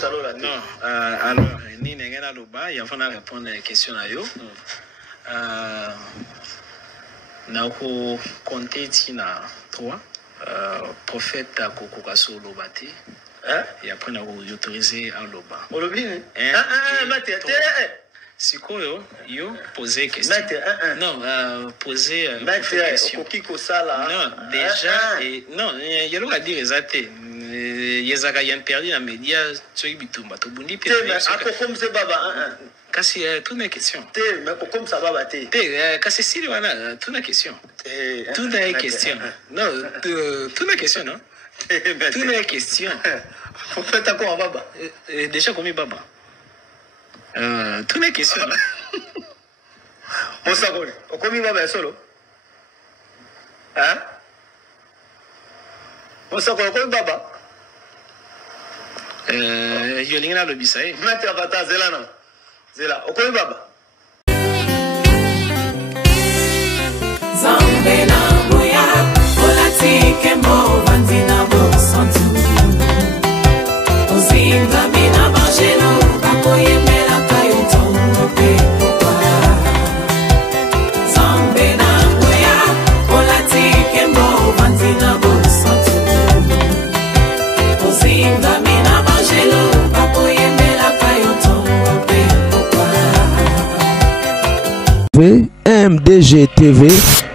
Non, alors, ni n'engena loba, il y a vraiment répondre à la question à yo. Na ko compter tina 3 prophète akoko so lobate. Et après na ko autoriser à loba. Olobi ni? Sikoyo, yo poser question. Non, poser question. Non, déjà, non, il y a l'autre à dire exact. Il y a un perdu dans les médias, tu es bitumba, tu bundi puis. Comme c'est baba. Kasi toutes les questions. Mais comme ça va battre. Kasi si voilà, toutes les questions. Toutes les questions. Non, toutes les questions, non. Toutes les questions. Faut faire ta quoi baba. Déjà combien baba. Toutes les questions. On s'abonne. Combien baba solo. Hein? On s'abonne combien baba. Yolingna le bisaï. Mettre bata zelana. Zela. Combien baba. Zambena boya, olatike mo vandina bo santu. Ozinga mina bangelo, bakoye mela kayo tongo pe popa. Zambena boya, olatike mo vandina bo santu. Ozinga mina bangelo, bakoye mela kayo tongo pe popa. MDG TV,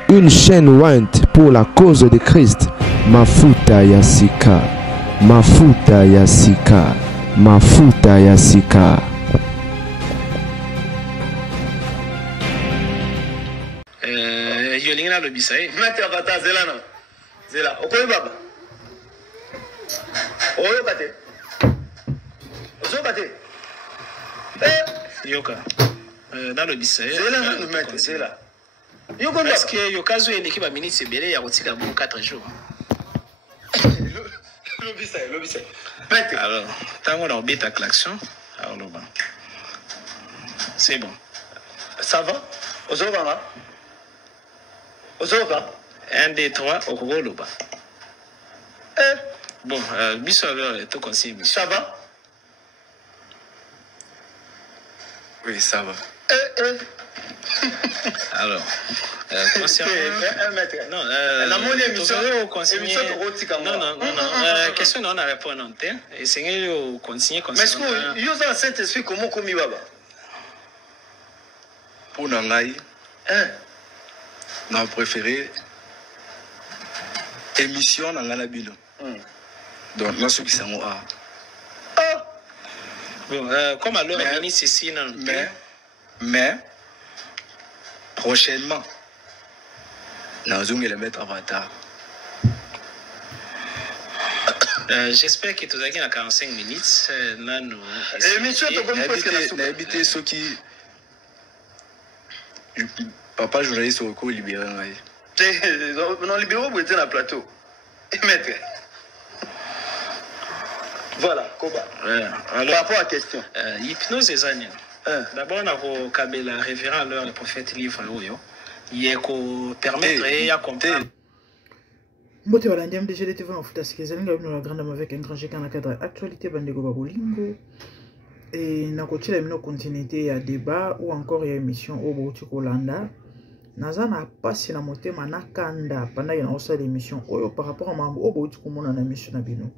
une chaîne Wint pour la cause de Christ. Mafuta Yasika, Mafuta Yasika, Mafuta Yasika. Yolingna le bisaï. Mettre bata zelana. Zela. Okoye baba. Oyo bate. Ozo bate. Yoka. Dans le bisaï. Zela nous mettre zela. Parce que Yokazo est l'équipe à ministre Sebele, il y a aussi 4 jours. L'obissaire. Alors, tant qu'on a oublié ta klaxon, alors là-bas. C'est bon. Ça va? Ozoba. 1, 2, 3, au Kogo Loba. Bon, Bissau est tout conseil. Ça va? Oui, ça va. Alors, concernant... Non, question non, on a répondu non. Et c'est que continuer concernant... Mais est-ce que Saint-Esprit comment commis baba? Pour Nangaï, on a préféré émission Nangana Bilo. Donc, moi, ceux qui sont à. Bon, comme alors, ministre ici, non. Mais, prochainement, nous allons le mettre en retard. J'espère que tu as gagné 45 minutes. Émission, tu as presque la habité ceux qui. Papa journaliste au cours libéré. Non, libéré, vous étiez dans le plateau. Et maître. Voilà, Koba. Par rapport à la question. Hypnose des années. D'abord, on a câblé la révérend à l'heure le prophète livre. Il y a permettre et à comprendre. Mbote wala ndiam déjà de TV mafuta sikizanga bino la grande avec un grand chèque en cadre actualité bandego babolingo et na kochila mino continuité ya débat ou encore ya émission au bouti kolanda naza na pasi na motema na kanda pendant na osa l'émission oyo par rapport à mambo au bouti komona na mission na bino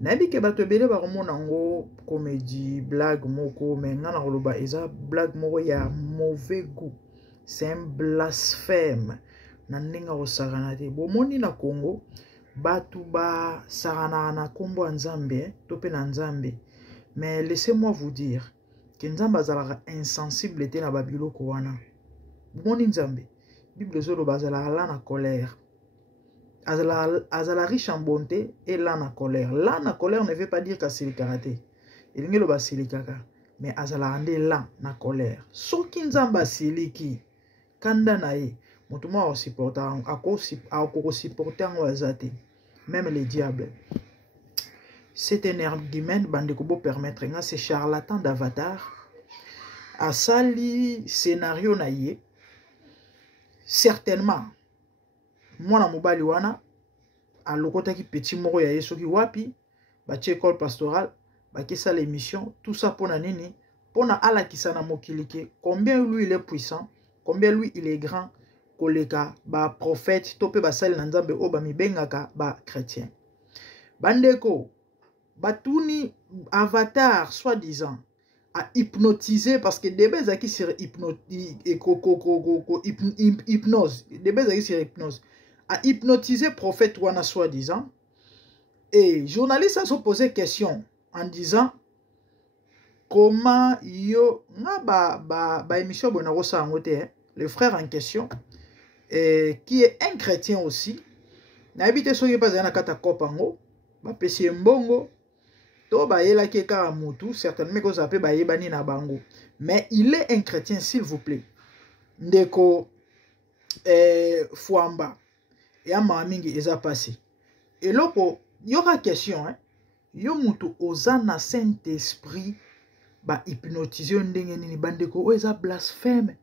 nabi ke bato bele ba komona ngo comédie blague moko mais ngana koloba eza blague moko ya mauvais goût, c'est un blasphème. Na ndinga osagana te bomoni na Congo batu ba sagana na kombo nzambe to pe na nzambe mais laissez-moi vous dire que nzambe azalaka insensible te na babiloko wana bomoni nzambe bible zolo bazala la na colère azala riche en bonté et là na colère ne veut pas dire qu'asilikaka te elingi lo basilikaka mais azala ande là na colère soki nzambe asiliki kanda na ye Moutuma supporter même les diables. C'est un argument bandeko permettre ces charlatans d'avatar à sali scénario naïe. Certainement moi na mobali wana a lokota ki petit moro ya yeso ki wapi ba école pastorale bakisa l'émission, tout ça pour na nini, pour na ala kisana mokilike, combien lui il est puissant, combien lui il est grand, koleka ba prophète, tope ba sali na nzambe o ba mibengaka ba chrétien. Bandeko, batuni avatar soi-disant à hypnotiser parce que des bêtes qui seraient hypnose, des bêtes qui seraient hypnose, à hypnotiser prophète wana soi-disant. Et journalistes se posé question en disant comment yo na ba émission bonarosa ngote le frère en question qui est un chrétien aussi na habité so yo pas na kata kopango ba pesi mbongo to ba yela ke ka mutu certainement ko zape ba yebani na bango mais il est un chrétien s'il vous plaît ndeko Fouamba ya mamingi eza passé et loko yoka question hein yo mutu ozana Saint-Esprit ba hypnotiser ndenge nini bandeko o eza blasphème.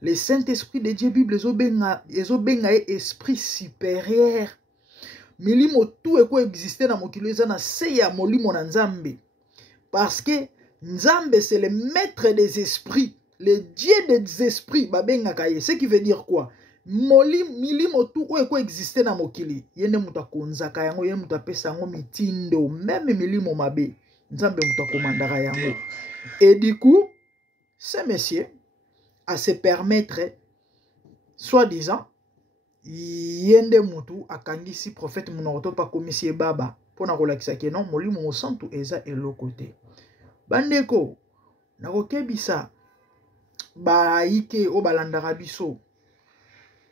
Le Saint-Esprit de Dieu Bible ezobenga esprit supérieur. Milimo tout eko exister na mokilo eza na se ya molimo na Nzambe. Parce que Nzambe c'est le maître des esprits, le Dieu des esprits babenga kaye. Ce qui veut dire quoi? Milimo tout eko exister na mokili. Yende muta konzaka yango, yende muta pesa yango mitindo, même milimo mabe. Nzambe muta komandaka yango. Et du coup, ce monsieur à se permettre, soi-disant, yende mutu akangisi prophète munoto pa komisie baba pona kolakisa ke non molimo mosantu eza elokote. Bandeko, nakokebisa ba ike o balandaka biso.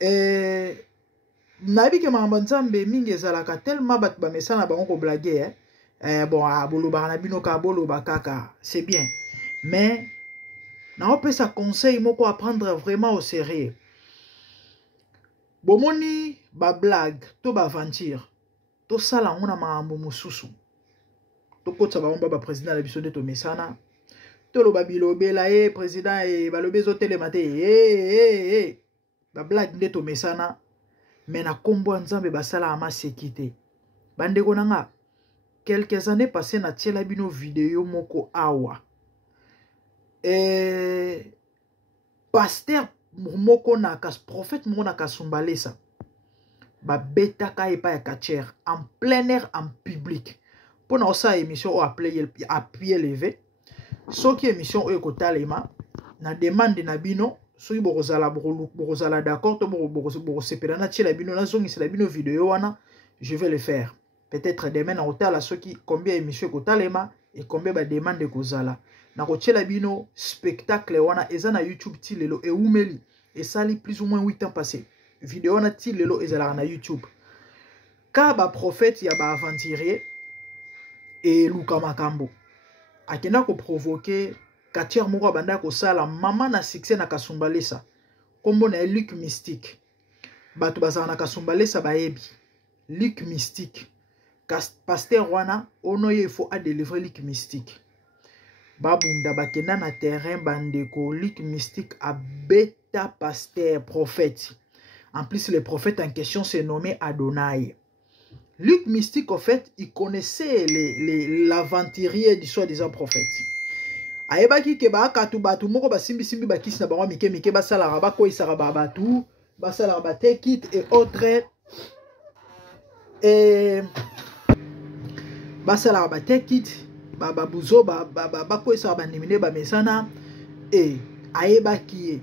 Nabi ke makambo Nzambe mingi ezalaka tellement bat ba mesana bango ko blaguer bon abolo bana bino ka bolo bakaka, c'est bien. Mais na opesa conseil moko à prendre vraiment au sérieux. Bomoni ba blague to ba aventure to sala ngona maambo mususu to kotsa ba ba président la biso de to mesana to lo babilo bela président e balobe zo telemate ba blague de to mesana mais na kombo Nzambe basala ama sécurité. Bandeko nanga quelques années passées na tiela bino vidéo moko awa pasteur moko na kas prophète moko na kasumbalesa ba beta ka epa ya kacher en plein air en public pour na sa émission o à pied levé soki émission o ekotalema na demande na bino soki bokozala d'accord to bokosepela na tiela bino na zongisa la bino vidéo wana je vais le faire peut-être demain na otala soki combien émission ekotalema et combien ba demande kozala na kochela bino spectacle wana eza na YouTube ti lelo e umeli et sali plus ou moins 8 ans passé vidéo na ti lelo ezala na YouTube ka ba prophète ya ba aventurier et Luka Makambo akenda ko provoquer katier moko banda ko sala mama na succès na kasumbalesa kombo na Luc Mystique bato bazana na kasumbalesa baebi Luc Mystique pasteur wana onoye il faut a délivrer Luc Mystique. Babunda bakena na terrain bandeko Luc Mystique a bêta pasteur prophète. En plus le prophète en question se nommé Adonai. Luc Mystique en fait il connaissait l'aventurier du soi-disant prophète. Ayebaki ke ba katu batu moko ba simbi bakisi na bango mike ba sala raba ko isara ba batu ba sala raba tekit et autres basala ba tekit baba buzo ba ko isa ba nimine ba mesana et ayebaki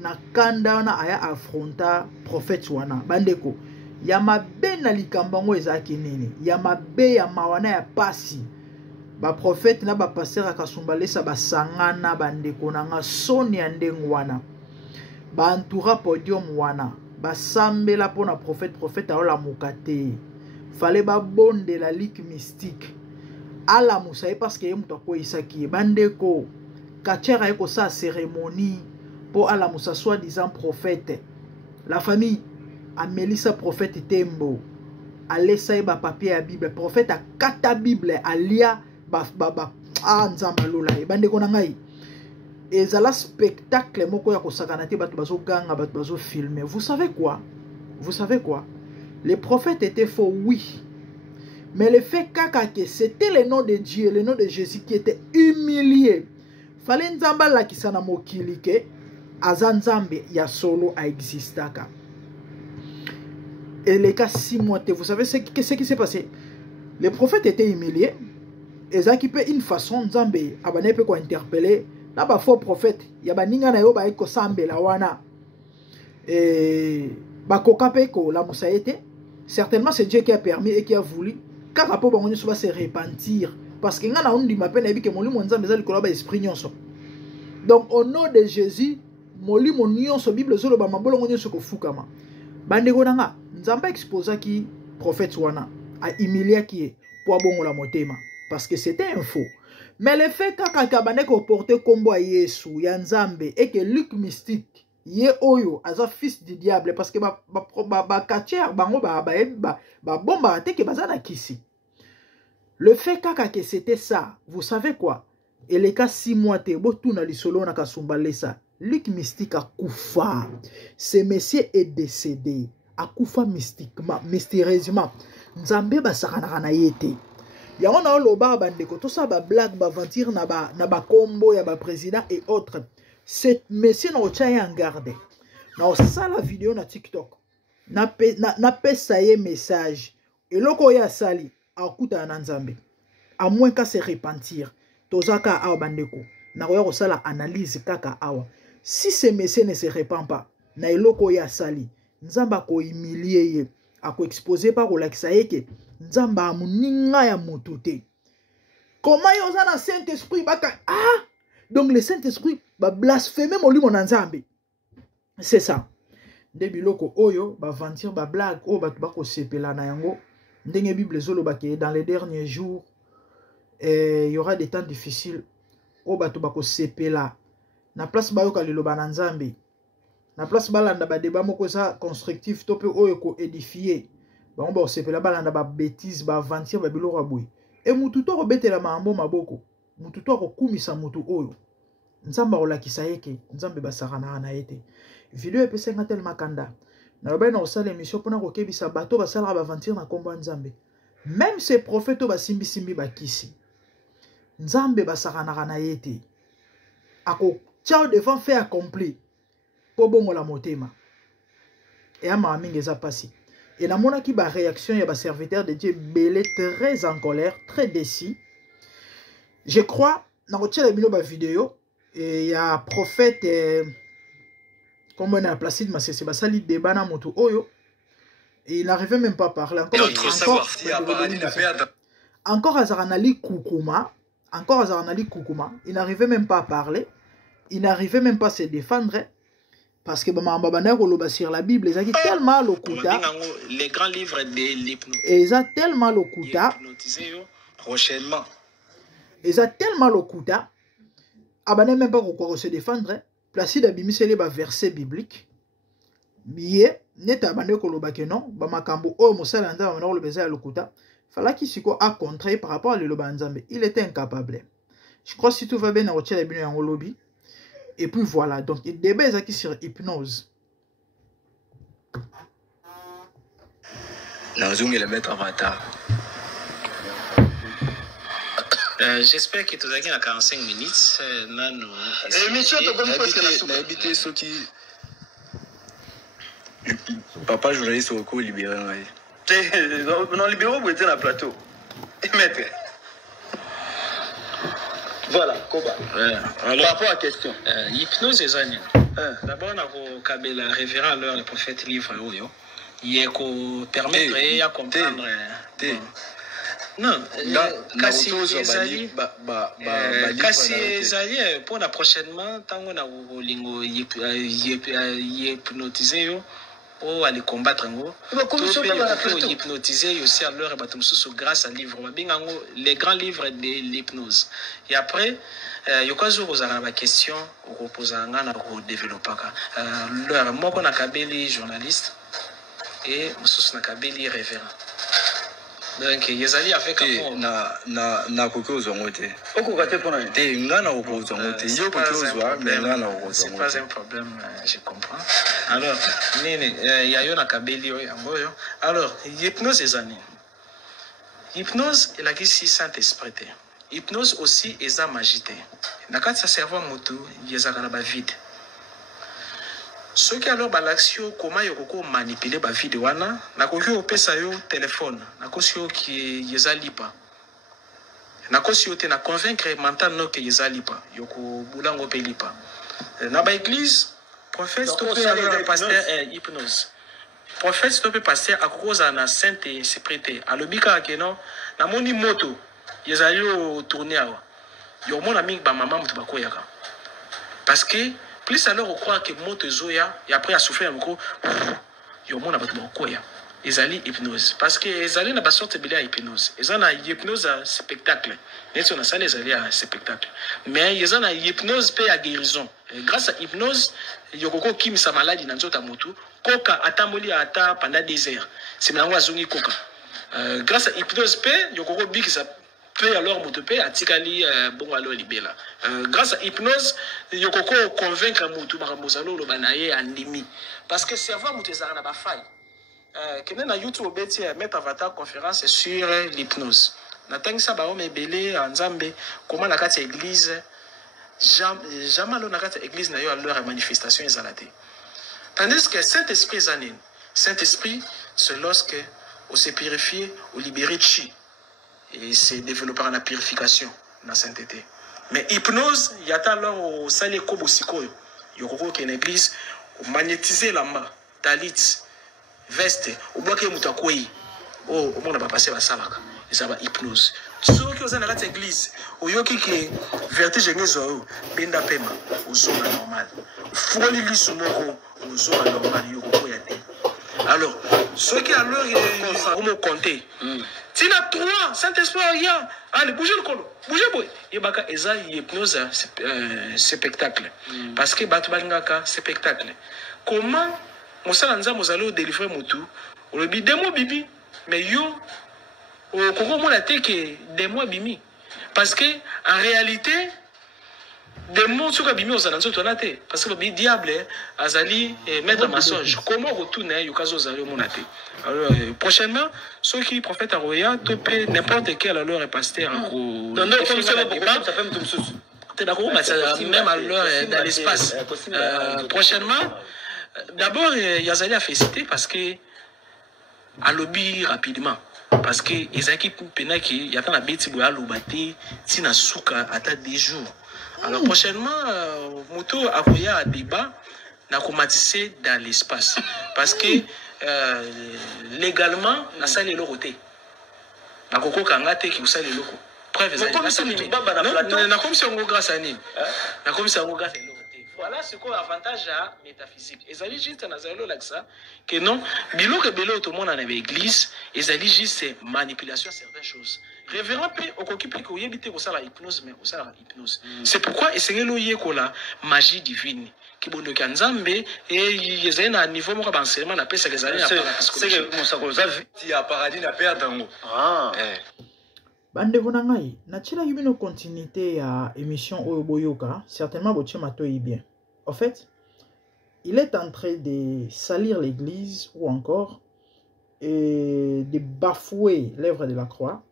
na kanda na aya affronta prophète wana bandeko ya mabe na likambango ezaki nini ya mabe ya mawana ya pasi ba prophète na ba pasteur akasumbalesa basangana bandeko nanga soni ya ndengo wana ba entoura podium wana basambela pona prophète aola mukate fallait ba bonde la Luc Mystique ala musaye parce que muto ko isaki bandeko kachera eko sa cérémonie pour ala musa soi-disant prophète la famille a Melissa prophète Tembo a laissé ba papier à Bible prophète a kata Bible alia ba nzamba lola bandeko na ngai ezala spectacle moko ya kosakana te bato bazo ganga bato bazo filmer vous savez quoi les prophètes étaient faux oui Mais le fait que c'était le nom de Dieu, le nom de Jésus qui était humilié. Fallait nzamba la kisana mokili ke azanzambe ya solo a existaka. Et les cas 6 mois, vous savez ce qui s'est passé? Le prophète était humilié. Et ça qui peut une façon nzambe abane peut quoi interpeller. Là bas faux prophète, ya baninga na yo ba iko sambe la wana. Et ba kokape ko la musaete. Certainement c'est Dieu qui a permis et qui a voulu car rapport bango va se repentir parce que ngana on dit m'appelle na bike molimo nzambe za likolo ba esprit nyonso. Donc au nom de Jésus, molimo nyonso Bible zolo ba mabolo nyonso ko fukama. Bandeko nanga nzambe exposa ki prophète wana a humilié qui pour bongo la motema parce que c'était un faux. Mais le fait que bande ko porter combo à Yesu ya nzambe et que Luc mystique ye oyo aza fils du diable parce que ba kacher bango ba bomba te ke bazana kisi. Le fait que c'était ça, vous savez quoi? Et les cas 6 mois te botuna lisolo na kasumbale ça. Luc mystique a koufa. Ce monsieur est décédé. A koufa mystiquement, mystérieusement. Nzambe ba sakana na yete. Ya on a loba bandeko tout ça ba blague ba aventure na ba combo ya ba président et autres. Cette monsieur na ochaya en garde. Na ça la vidéo na TikTok. Na pesa ye message. Et loko ya sali akuta na nzambe. À moins qu'à se repentir. Tozaka awa bandeko. Na roya sala analyse kaka awa. Si ce monsieur ne se repent pas, na eloko ya sali, nzamba ko humilier ye, ako exposer par olakisa yeke, nzamba amuninga ya mutute. Comment yoza na Saint-Esprit baka donc le Saint-Esprit ba blasphémer molimo na nzambe. C'est ça. Debi loko oyo ba ventir ba blague o ba ko sepela na yango. Ndenge Bible zolo bake dans les derniers jours il y aura des temps difficiles o ba to ba ko sepela. Na place ba yo ka lelo bananzambe. Na place balanda ba débat moko ça constructif to pe oyo ko édifier. Ba on ba sepela balanda ba bêtise ba aventure ba biloko aboui. Et mutu to robetela mambo maboko. Mutu to ko kumisa mutu oyo. Nzamba olakisa yeke, nzambe basarana na yete. Video epesenga tellement kanda. Na ba na osala émission pona ko kebisa bato basala ba aventure na kombo nzambe. Même ces prophètes ba simbi ba kisi. Nzambe basarana na yete. Ako ciao devant fait accompli pour bongo la motema et ama mingi za passé et na mona ki ba réaction ya ba serviteur de Dieu belé très en colère, très déçu. Je crois na retirer bino ba vidéo et il y a prophète comme on a placé de masese ba sali débat na moto oyo et il n'arrivait même pas à parler encore azaranali kukuma il n'arrivait même pas à parler. Il n'arrivait même pas à se défendre parce que sur la Bible, ils ont tellement le kuta. Les grands livres de l'hypnose. Et ils ont tellement le kuta. Prochainement. Ils ont tellement le kuta. Abane même pas qu'on se défendre. Placide abimisele ba verset biblique. Biye net abane ko lobake non. Ba makambo o mosala nda ba le beza le kuta. Fallait qu'il siko a contré par rapport à le lobanzambe. Il était incapable. Je crois que si tout va bien, on retient les bino en lobby. Et puis voilà, donc il débat qui sur hypnose. J'espère que tu as gagné à 45 minutes. Papa journaliste au cours libéré. Non, libéré, vous étiez dans le plateau. Maître. Voilà, Koba. Alors, par rapport à la question. Hypnose et Zania. D'abord, on a le révérend alors le prophète livre. Il est permettre de comprendre. Non, kasi ezali pour la prochainement tango na lingo hypnotiser yo ou aller combattre ngo to hypnotiser aussi à l'heure batum sous grâce à livre babingango les grands livres de l'hypnose et après yokazo kozala ba question opoza nga na ko développer l'heure moko na kabeli journaliste et mususu na kabeli révérend. Donc yezali avec na kokozo ngote okokate pona te ngana kokozo ngote yo kokozwa mais ngana kokozo c'est pas un problème, je comprends. Alors nene yayo na kabeli yo yango yo alors hypnose ezani Hypnose et la guise Saint-Esprit. Hypnose aussi est magie. Nakat sa cerveau moto yezaka ba vide. Ceux qui alors l'action comment yoko manipuler ba vide wana nakoki opesa yo téléphone nakosi yo ki yezalipa. Nakosi yo te na convaincre mental no que yezalipa yoko bulango pelipa. Na ba église prophète to pe pasteur hypnose. Prophète to pe pasteur à cause na Saint-Esprit. Alobika ke non na moni moto yezali o tourner awa. Yo mona mingi ba maman mutu bakoyaka. Parce que plus alors on croit que moto zoya et après à souffler un micro yo mona batu bakoya. Ezali hypnose parce que ezali na ba sorte bela hypnose. Ezana hypnose spectacle. Net on a ça ezali à spectacle. Mais ezana hypnose pe à guérison. Grâce à hypnose yokoko kim sa maladie na nzota motu koka atamoli ata pendant des heures. C'est mlango azungi koka. Grâce à hypnose pe yokoko biki sa peut alors motope atikali bon alors libela. Grâce à hypnose yokoko convaincre motu makamozalo lo banaye andimi parce que cerveau mutezara na ba faille. Kene na YouTube beti mettre avatar conférence sur l'hypnose. Na tangisa ba homme belé nzambe comment na kati église jamais lo na kati église na yo alors manifestation ezalate. Tandis que Saint-Esprit zanin. Saint-Esprit c'est lorsque on se purifie, on libère chi. Et c'est développé par la purification dans la sainteté. Mais hypnose, il y a alors au salé kobo sikoyo. Il y a une église, on magnétiser la main, talit, veste, au bloqué mutakoyi. Oh, au monde n'a pas passé la salaka. Et ça va hypnose. Ceux qui ont dans l'église, au yoki qui vertige ngezo, benda pema, au zone normal. Foli lisumoko, au zone normal, yoko yate. Alors, ceux qui alors ils compter. Tina 3, Saint-Esprit, allez, bougez le colo, bougez boy. Et baka eza hypnose spectacle. Parce que batubangaka spectacle. Comment Mosalanza mozalo délivrer motu, on le dit des mots bibi, mais yo au Congo mon até que des mots bimi. Parce que en réalité des mots sur bimi aux alentours tonate parce que le diable azali mettre mensonge. Comment retourner yokazo zali mon até. Alors prochainement ceux qui prophètent à Roya topé n'importe quel alors est pasteur non comme ça fait t'es d'accord même alors dans l'espace prochainement d'abord Yazali a félicité parce que à lobby rapidement parce que Ezaki Penaki y a tant de bêtises pour alobati tina souka à ta 10 jours. Alors prochainement moto Akoya a débat n'a comatisé dans l'espace parce que légalement na sali loroté na koko kangate ki usali loko preuve ezali na comme si on grâce à ni na comme si on grâce à loroté voilà ce qu'on avantage à métaphysique ezali juste na zalo laksa que non biloko belo tout le monde dans l'église ezali juste manipulation certaines choses révérend pe okokipe ko yebite ko sala hypnose mais ko sala hypnose c'est pourquoi essayer lo yekola magie divine kibondo kanzambe et yezali na niveau moko d'enseignement na pesa ezali na psychologie c'est que mosako ti ya paradis na père dango bande bona ngai na tshila yimino continuité ya émission oyo boyoka certainement botima toyi bien en fait il est en train de salir l'église ou encore et de bafouer l'œuvre de la croix.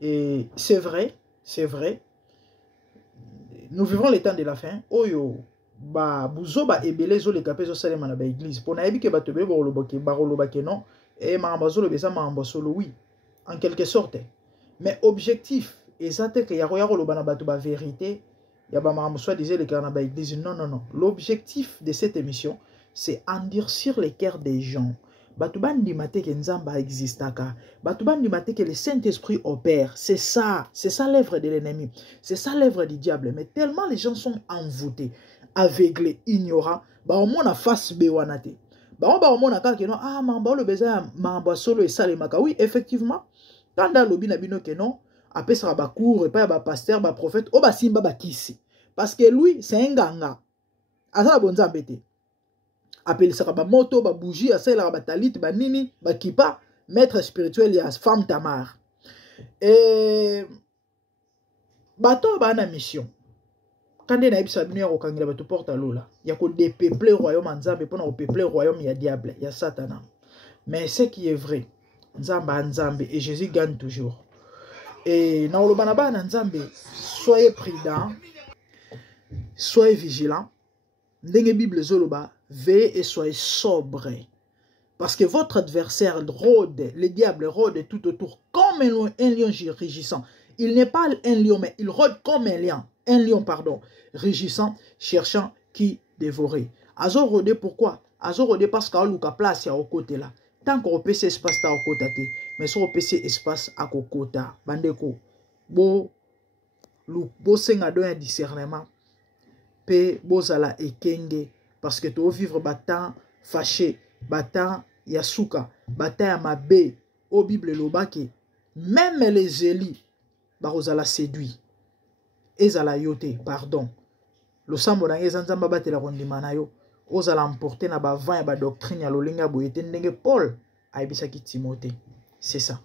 Et c'est vrai, nous vivons les temps de la fin. Oyo, ba buzo ba ebele zo le kapé zo salema na ba église. Pour na ebike ba tebe ba rolobake non. Et ma ambazo le besa ma ambasolo oui, en quelque sorte. Mais objectif, exact que ya roya lo bana batu ba vérité. Ya ba ma ambaso disait le na ba église. Non. L'objectif de cette émission, c'est endurcir les cœurs des gens. Batuban di mate que Nzamba existaka. Batuban di mate que le Saint-Esprit opère. C'est ça l'œuvre de l'ennemi. C'est ça l'œuvre du diable. Mais tellement les gens sont envoûtés, aveuglés, ignorants. Bah au moins na face bewanate. Bah au moins na ka que non ah mamba le beza mamba solo et salemaka. Oui effectivement. Quand dans le binabino que non après ça ba cour et pas ba pasteur ba prophète o ba simba ba kisi. Parce que lui c'est un ganga. Asa bonza mbete. Appelle ça ba moto ba bougie asa la ba talit ba nini ba kipa maître spirituel ya femme Tamar et bato ba na mission quand na ibisa bino ya ko kangela bato porta lola ya ko dépeupler royaume nzambe pour na ko peupler royaume ya diable ya satana mais ce qui est vrai Nzamba Nzambe et Jésus gagne toujours. Et dans le banaba Nzambe, soyez prudents, soyez vigilants. Ndenge Bible zoloba, veillez et soyez sobres. Parce que votre adversaire rôde, le diable rôde tout autour comme un lion rugissant. Il n'est pas un lion, mais il rôde comme un lion, pardon, rugissant, cherchant qui dévorer. Azo rôde pourquoi? Azo rôde parce qu'il y a place au côté là. Tant qu'on PC espace ta au côté, mais sur PC espace à côté. Bandeko, bo senga don un discernement. Pe bozala ekenge parce que tu vivre batan fâché, batan yasuka, batan yamabe au Bible lobake. Même les élus barozala séduit. Ezala yote, pardon. Le sambo na ezanzamba batela kondima na yo. Ozala emporter na ba vin ba doctrine ya lolinga boyete ndenge Paul aibisaki Timothée. C'est ça.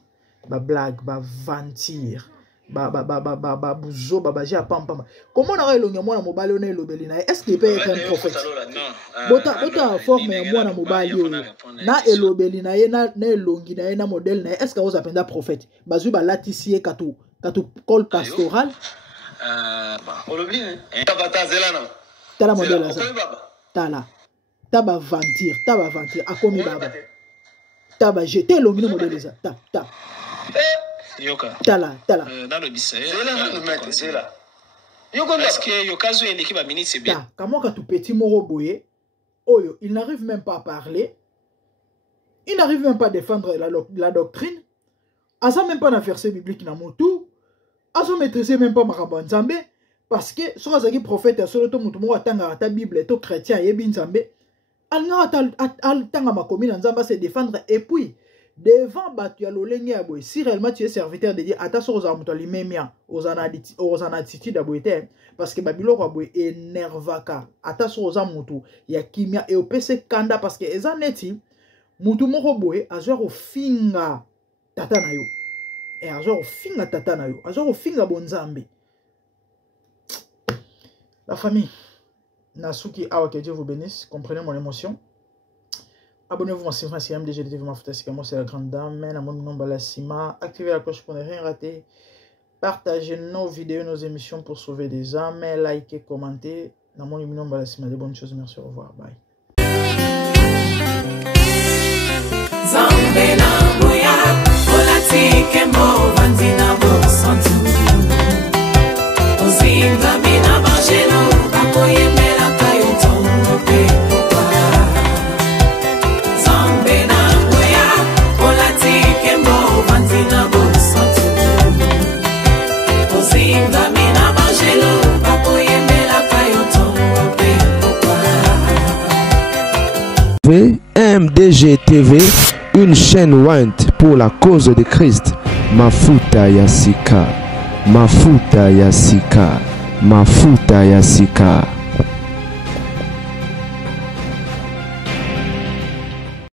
Ba blague, ba ventir. Bouzo, babaji à pam. Comment on a eu le mois à mobile on est l'obelina? Est-ce qu'il peut être un prophète? Bota forme un mois à mobile. Na elobelina, na elongina, na modèle, est-ce que vous appelez un prophète? Bazu ba latissier katou col pastoral. Olobli, tabata zelana. Tala modèle là. Tala. Taba ventir, à combien baba? Taba jeter l'ongina modèle ça. Ta. Yoka. Tala. Dans le bissé. C'est là. Est-ce que Yokazu est l'équipe à ministre c'est bien? Comment quand tu petit moro boye, oyo, il n'arrive même pas à parler. Il n'arrive même pas à défendre la doctrine. Asa même pas dans verset biblique na motu. Asa maîtriser même pas Maraba Nzambe parce que sur azaki prophète sur le mutu mo atanga ta Bible to chrétien yebi Nzambe. Al tanga makomi na Nzamba se défendre et puis devant batu ya lolenge ya boy, si réellement tu es serviteur de Dieu, attention aux amuto limemia, aux anatitudes à boyte, parce que babilo kwa boy énervaka, attention aux amuto ya kimia et au PC kanda parce que ezaneti mutu moko boy azwa au finga tata na yo, et azwa au finga tata na yo, azwa au finga bonzambe. La famille, Nasuki awa que Dieu vous bénisse, comprenez mon émotion. Abonnez-vous à ma chaîne DGTV Mafuta, moi c'est la grande dame, activez la cloche pour ne rien rater, partagez nos vidéos, nos émissions pour sauver des âmes, likez, commentez, dans mon nom de bonnes choses, merci, au revoir, bye. MDGTV, une chaîne ointe pour la cause de Christ. Mafuta ya sika, mafuta ya sika, mafuta ya sika.